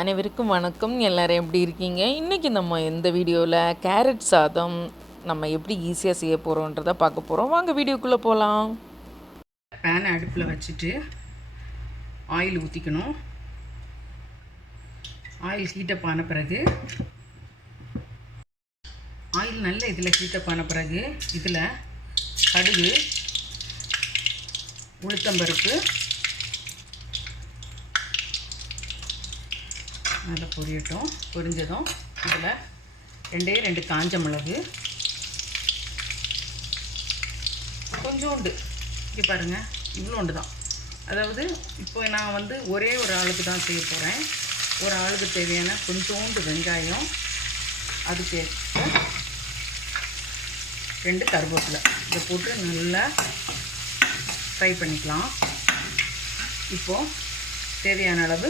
அனைவருக்கும் வணக்கம். எல்லாரும் எப்படி இருக்கீங்க? இன்றைக்கி நம்ம இந்த வீடியோவில் கேரட் சாதம் நம்ம எப்படி ஈஸியாக செய்ய போகிறோன்றதை பார்க்க போகிறோம். வாங்க வீடியோக்குள்ளே போகலாம். பேனை அடுப்பில் வச்சுட்டு ஆயில் ஊற்றிக்கணும். ஆயில் ஹீட்டப் ஆன பிறகு ஆயில் நல்ல இதில் ஹீட்டப் ஆன பிறகு இதில் கடுகு, உளுத்தம்பருப்பு நல்லா பொரியட்டும். பொரிஞ்சதும் இதில் ரெண்டு காஞ்ச மிளகு, கொஞ்சோண்டு இங்கே பாருங்கள், இவ்வளோண்டு தான். அதாவது இப்போ நான் வந்து ஒரே ஒரு ஆளுக்கு தான் செய்ய போகிறேன். ஒரு ஆளுக்கு தேவையான கொஞ்சோண்டு வெங்காயம், அதுக்கு 2 கருவேப்பிலை இதை போட்டு நல்லா ஃப்ரை பண்ணிக்கலாம். இப்போது தேவையான அளவு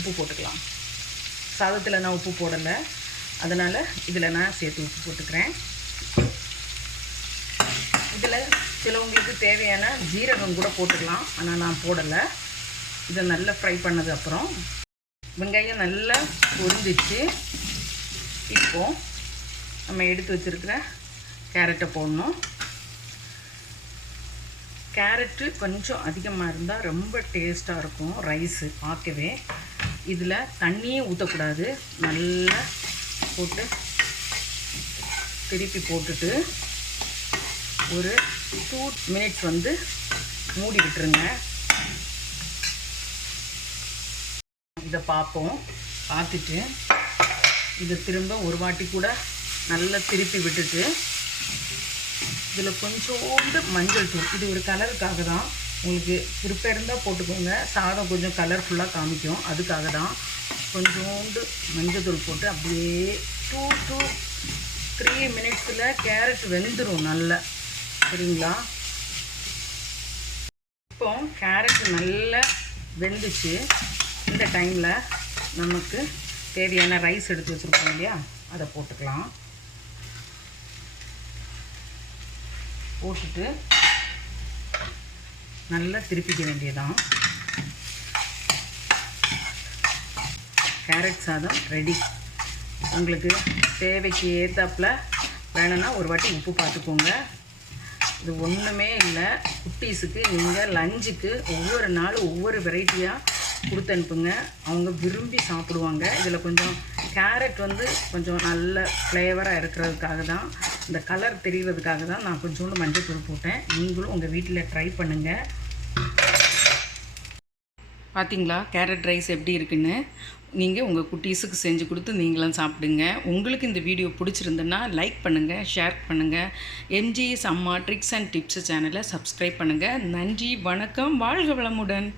உப்பு போட்டுக்கலாம். சாதத்தில் நான் உப்பு போடலை, அதனால் இதில் நான் சேர்த்து உப்பு போட்டுக்கிறேன். இதில் சிலவங்களுக்கு தேவையான ஜீரகம் கூட போட்டுக்கலாம், ஆனால் நான் போடலை. இதை நல்லா ஃப்ரை பண்ணது அப்புறம் வெங்காயம் நல்லா பொரிஞ்சிச்சு. இப்போது நம்ம எடுத்து வச்சுருக்கிற கேரட்டை போடணும். கேரட்டு கொஞ்சம் அதிகமாக இருந்தால் ரொம்ப டேஸ்ட்டாக இருக்கும் ரைஸு பார்க்கவே. இதில் தண்ணியே ஊற்றக்கூடாது. நல்லா போட்டு திருப்பி போட்டுட்டு ஒரு 2 மினிட்ஸ் வந்து மூடி விட்டுருங்க. இதை பார்த்துட்டு இதை திரும்ப ஒரு வாட்டி கூட நல்லா திருப்பி விட்டுட்டு இதில் கொஞ்சோண்டு மஞ்சள் தூள், இது ஒரு கலருக்காக தான். உங்களுக்கு விருப்பம் இருந்தால் போட்டுக்கோங்க. சாதம் கொஞ்சம் கலர்ஃபுல்லாக காமிக்கும், அதுக்காக தான். கொஞ்சோண்டு மஞ்சள் தூள் போட்டு அப்படியே 2 to 3 மினிட்ஸில் கேரட் வெந்துடும் நல்லா. சரிங்களா? இப்போ கேரட் நல்லா வெந்துச்சு. இந்த டைமில் நமக்கு தேவையான ரைஸ் எடுத்து வச்சுருக்கோம் இல்லையா, அதை போட்டுக்கலாம். போட்டுட்டு நல்லா திருப்பிக்க வேண்டியதான். கேரட் சாதம் ரெடி. உங்களுக்கு தேவைக்கு ஏற்றாப்பில் வேணும்னா ஒரு வாட்டி உப்பு பார்த்துக்கோங்க. இது ஒன்றுமே இல்லை, குட்டீஸுக்கு நீங்கள் லஞ்சுக்கு ஒவ்வொரு நாளும் ஒவ்வொரு வெரைட்டியாக கொடுத்து அனுப்புங்க. அவங்க விரும்பி சாப்பிடுவாங்க. இதில் கொஞ்சம் கேரட் வந்து கொஞ்சம் நல்ல ஃப்ளேவராக இருக்கிறதுக்காக தான், இந்த கலர் தெரிகிறதுக்காக தான் நான் கொஞ்சோண்டு மஞ்சள் தூள் போட்டேன். நீங்களும் உங்கள் வீட்டில் ட்ரை பண்ணுங்கள். பார்த்தீங்களா கேரட் ரைஸ் எப்படி இருக்குன்னு? நீங்கள் உங்கள் குட்டீஸுக்கு செஞ்சு கொடுத்து நீங்களும் சாப்பிடுங்க. உங்களுக்கு இந்த வீடியோ பிடிச்சிருந்துன்னா லைக் பண்ணுங்கள், ஷேர் பண்ணுங்கள். எம்ஜிஎஸ் அம்மா ட்ரிக்ஸ் அண்ட் டிப்ஸ் சேனலை சப்ஸ்கிரைப் பண்ணுங்கள். நன்றி, வணக்கம், வாழ்க வளமுடன்.